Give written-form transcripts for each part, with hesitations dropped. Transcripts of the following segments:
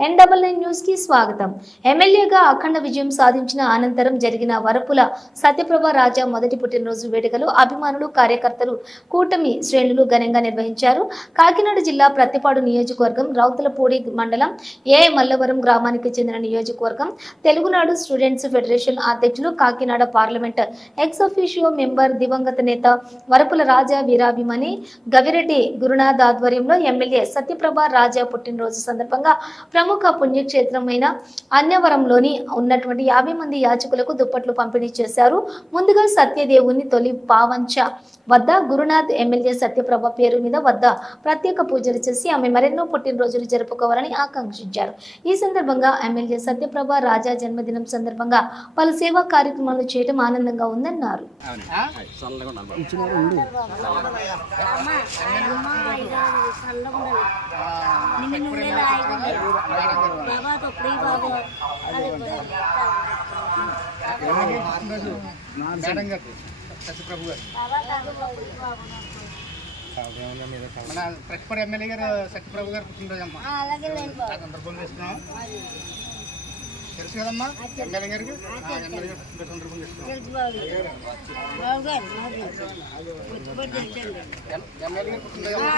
N99 news కి స్వాగతం. ఎమ్మెల్యేగా అఖండ విజయం సాధించిన అనంతరం జరిగిన వరపుల సత్యప్రభ రాజా మొదటి పుట్టినరోజు వేడుకలు అభిమానులు, కార్యకర్తలు, కూటమి శ్రేణులు ఘనంగా నిర్వహించారు. కాకినాడ జిల్లా ప్రత్తిపాడు నియోజకవర్గం రౌతులపూడి మండలం ఏ మల్లవరం గ్రామానికి చెందిన నియోజకవర్గం తెలుగునాడు స్టూడెంట్స్ ఫెడరేషన్ అధ్యక్షులు, Kakinada parliament ex officio member దివంగత నేత వరపుల రాజా వీరాభిమాని గవిరెడ్డి గురునాథ్ ఆధ్వర్యంలో ఎమ్మెల్యే సత్యప్రభ రాజా పుట్టినరోజు సందర్భంగా ప్రముఖ పుణ్యక్షేత్రమైన అన్నవరంలోని ఉన్నటువంటి 50 మంది యాచకులకు దుప్పట్లు పంపిణీ చేశారు. ముందుగా సత్యదేవుని తొలి పావంచ వద్ద గురునాథ్ ఎమ్మెల్యే సత్యప్రభ పేరు మీద వద్ద ప్రత్యేక పూజలు చేసి ఆమె మరెన్నో పుట్టినరోజులు జరుపుకోవాలని ఆకాంక్షించారు. ఈ సందర్భంగా ఎమ్మెల్యే సత్యప్రభ రాజా జన్మదినం సందర్భంగా పలు సేవా కార్యక్రమాలు చేయడం ఆనందంగా ఉందన్నారు. మన ప్రతిపడి ఎమ్మెల్యే గారు సత్యప్రభు గారు పుట్టినరోజమ్మా. సందర్భం చేస్తున్నాం తెలుసు కదమ్మా ఎమ్మెల్యే గారికి. ఎమ్మెల్యే గారు పుట్టినరోజు సందర్భం చేస్తున్నాం. ఎమ్మెల్యే గారు పుట్టినరోజు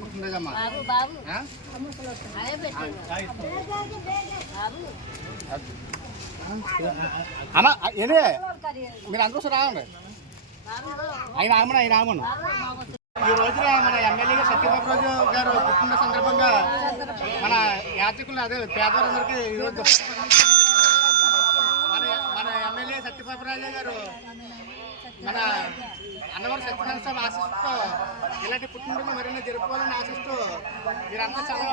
పుట్టినరోజమ్మా. అమ్మా ఏనే మీరు అందరూ రావండి. ఆయన ఆమను ఆయన ఆమను. ఈ రోజున మన ఎమ్మెల్యే సత్యప్రభ గారు పుట్టిన సందర్భంగా మన యాత్రికులు అదే పేదవారందరికీ ఈరోజు మన ఎమ్మెల్యే సత్యప్రభ రాజా గారు మన అన్నవరం సత్యనారాయణ స్వామి ఆశిస్తూ ఇలాంటి పుట్టినరోజు మరిన్ని జరుపుకోవాలని ఆశిస్తూ మీరంతా చాలా